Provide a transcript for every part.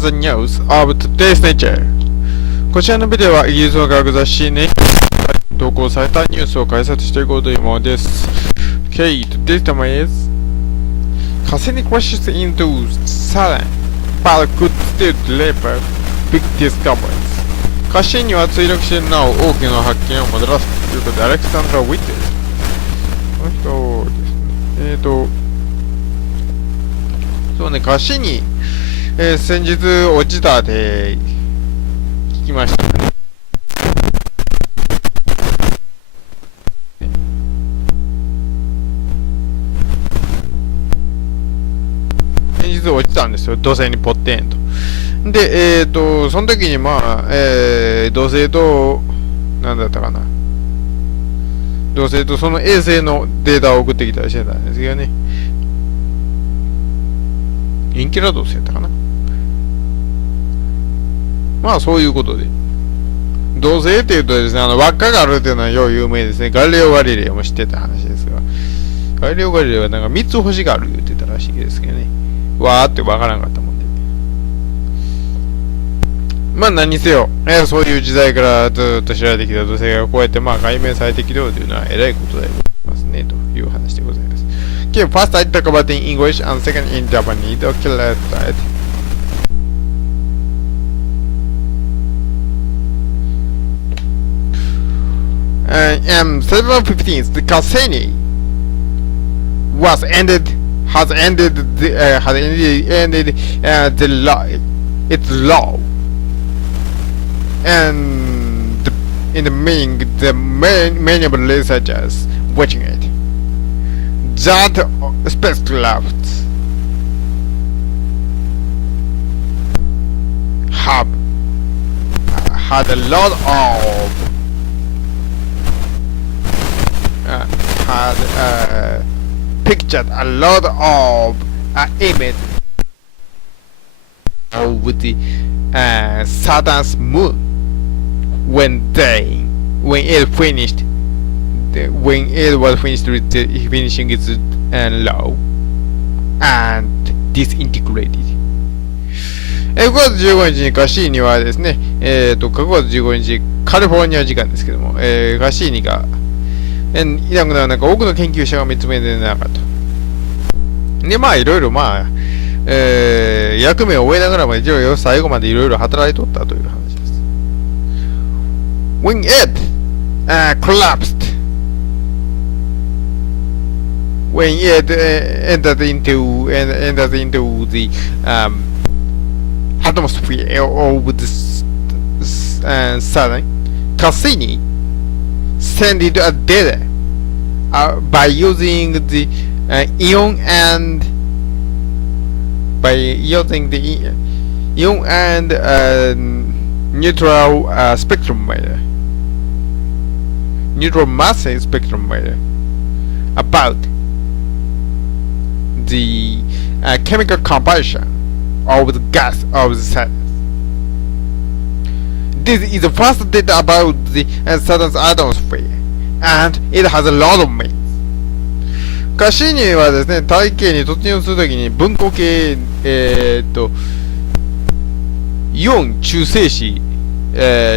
The news of today's nature こちらのビデオはイギリスの科学雑誌に投稿されたニュースを解説していこうというものです。Okay, today's tema is Cassini crashes into Saturn but could still deliver big discoveries カッシーニは墜落してなお大きな発見をもたらすということでアレクサンダー・ウィッテルこの人ですねそうね、カッシーニ先日落ちたって聞きましたね。先日落ちたんですよ、土星にポッテンと。で、その時に土星と、なんだったかな。土星とその衛星のデータを送ってきたりしてたんですけどね。インキラ土星やったかな。まあそういうことで。土星っていうとですね、輪っかがあるっていうのはよう有名ですね。ガリレオ・ガリレイも知ってた話ですが。ガリレオ・ガリレイはなんか3つ星がある言ってたらしいですけどね。わーってわからんかったもんで。まあ何にせよ、そういう時代からずっと知られてきた土星がこうやって解明されてきてるというのは偉いことでございますね、という話でございます。Okay, first I talk about in English and second in Japanese. Okay, let's start. September 15th, the Cassini has ended its law, and many of the researchers watching it. That spacecraft have had a lot of pictured a lot of images of the Saturn's moon when it was finished finishing its law and disintegrated. 9月15日にカッシーニはですね、9月15日カリフォルニア時間ですけども、カッシーニがいなくなる中、多くの研究者が見つめてなかった。で、いろいろ役目を終えながらも、最後までいろいろ働いとったという話です。When it collapsed, when it entered into the atmosphere of the Saturn, Cassini sent it a data by using the ion and neutral spectrometer, neutral mass spectrometer about the chemical composition of the gas of the Saturn. This is the first data about the Saturn's atmosphere, and it has a lot of means. カッシーニはですね、大気圏に突入するときに分光系、イオン中性子、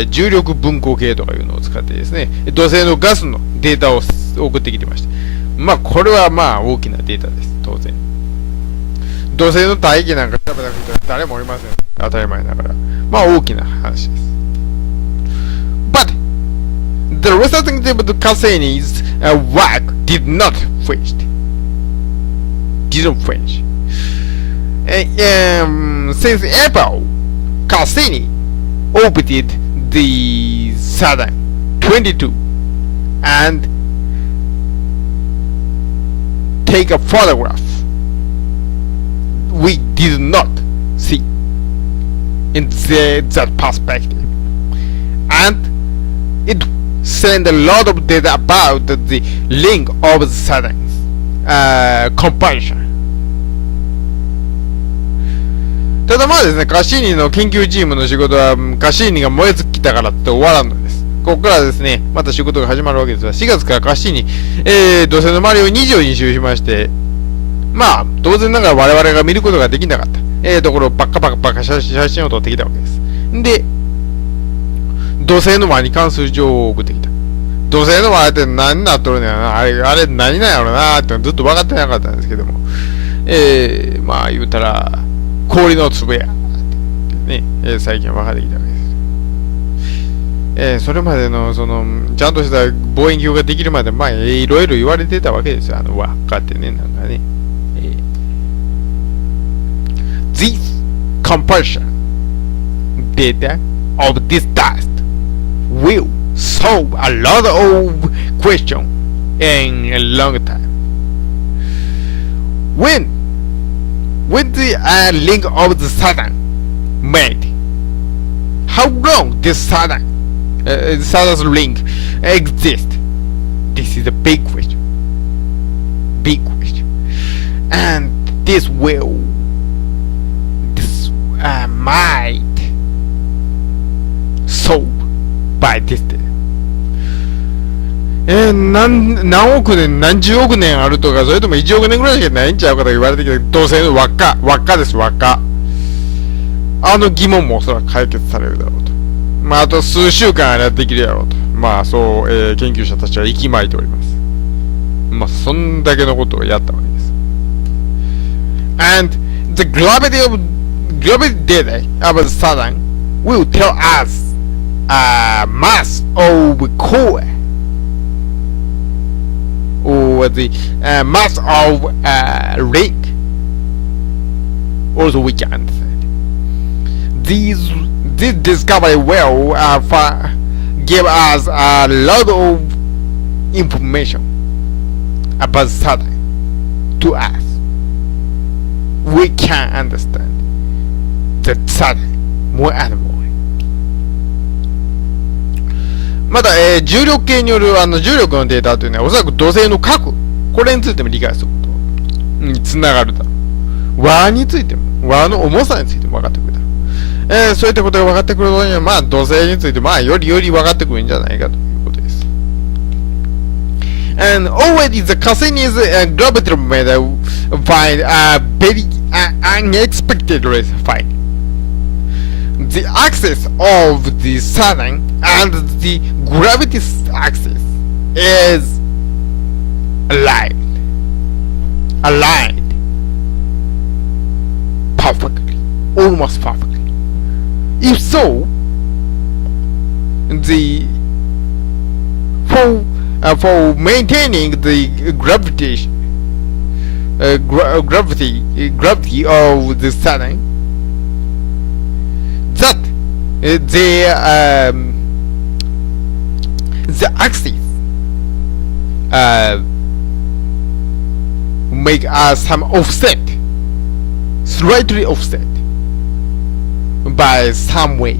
重力分光系とかいうのを使ってですね、土星のガスのデータを送ってきてました。これは大きなデータです、当然。土星の大気なんか調べた人は誰もおりません。当たり前だから。大きな話です。But the resulting table to Cassini's work didn't finish. Since April, Cassini orbited the Saturn 22 and take a photograph we did not see in that perspective, and it sent a lot of data about the link of the Saturn's composition. ただですね、カッシーニの研究チームの仕事はカッシーニが燃え尽きたからって終わらんのです。ここからですね、また仕事が始まるわけですが、4月からカッシーニ、土星の周りを20に周しまして、まあ、当然ながら我々が見ることができなかった。ところばっか写真を撮ってきたわけです。で、土星の輪に関する情報を送ってきた。土星の輪って何になっとるんやろな、あれ何なんやろなってずっと分かってなかったんですけども、まあ言うたら、氷の粒やってね、最近分かってきたわけです。それまでの、ちゃんとした望遠鏡ができるまで、まあ、いろいろ言われてたわけですよ。輪っかってね、なんかね。This comparison data of this dust will solve a lot of questions in a long time. When the link of the Saturn made, how long this Saturn's link exists? This is a big question. And this might solve by this day. 何億年、何十億年あるとか、それとも1億年ぐらいしかないんちゃうかと言われてきた土星の輪っかです、輪っか。あの疑問もおそらく解決されるだろうと。まあ、あと数週間あればできるやろうと。まあ、そう、研究者たちは息巻いております。まあ、そんだけのことをやったわけです。And the gravity data of Saturn will tell us mass of core or the mass of ring. Also, we can understand. This discovery will give us a lot of information about Saturn to us. We can understand that Saturn more and more. また、重力計による重力のデータというのはおそらく土星の核、これについても理解することにつながるだろう。輪についても、輪の重さについても分かってくるだろう。そういったことが分かってくるのには、まあ土星について、まあより分かってくるんじゃないかということです。And already the Cassini's gravitometer find a very unexpected find. The axis of the Saturn and the gravity axis is aligned perfectly, almost perfectly. If so, for maintaining the gravity of the Saturn, that the axis make some offset, slightly offset by some way,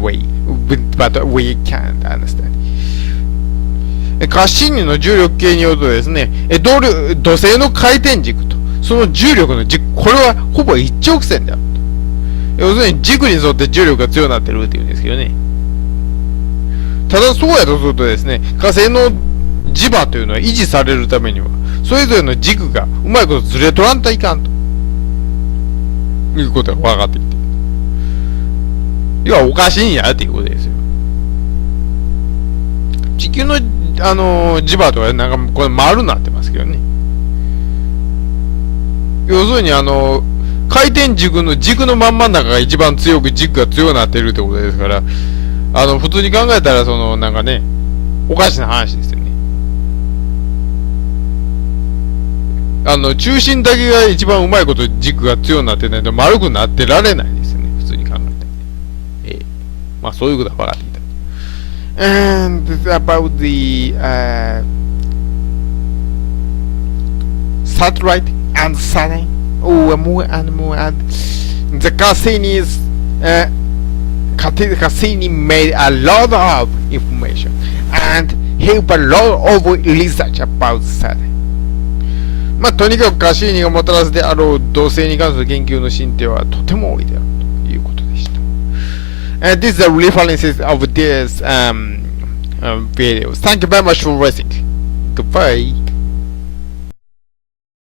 way, but we can't understand. カッシーニの重力計によるとですね、土星の回転軸とその重力の軸、これはほぼ一直線であると。要するに軸に沿って重力が強くなってるっていうんですけどね。ただそうやとするとですね、火星の磁場というのは維持されるためには、それぞれの軸がうまいことずれとらんといかんということが分かってきている。要はおかしいんやっていうことですよ。地球の磁場とかなんかこれ丸になってますけどね。要するに回転軸の真ん中が一番強く軸が強くなっているってことですから、普通に考えたらなんかね、おかしな話ですよね。中心だけが一番うまいこと軸が強くなってないと丸くなってられないですよね、普通に考えて。まあそういうことは分かってきた。And about the satellite and Saturn, more and the Cassini made a lot of information and helped a lot of research about Saturn. まあとにかくカッシーニがもたらすであろう土星に関する研究の進展はとても多いであるということでした。This is the references of this videos. Thank you very much for watching. Goodbye.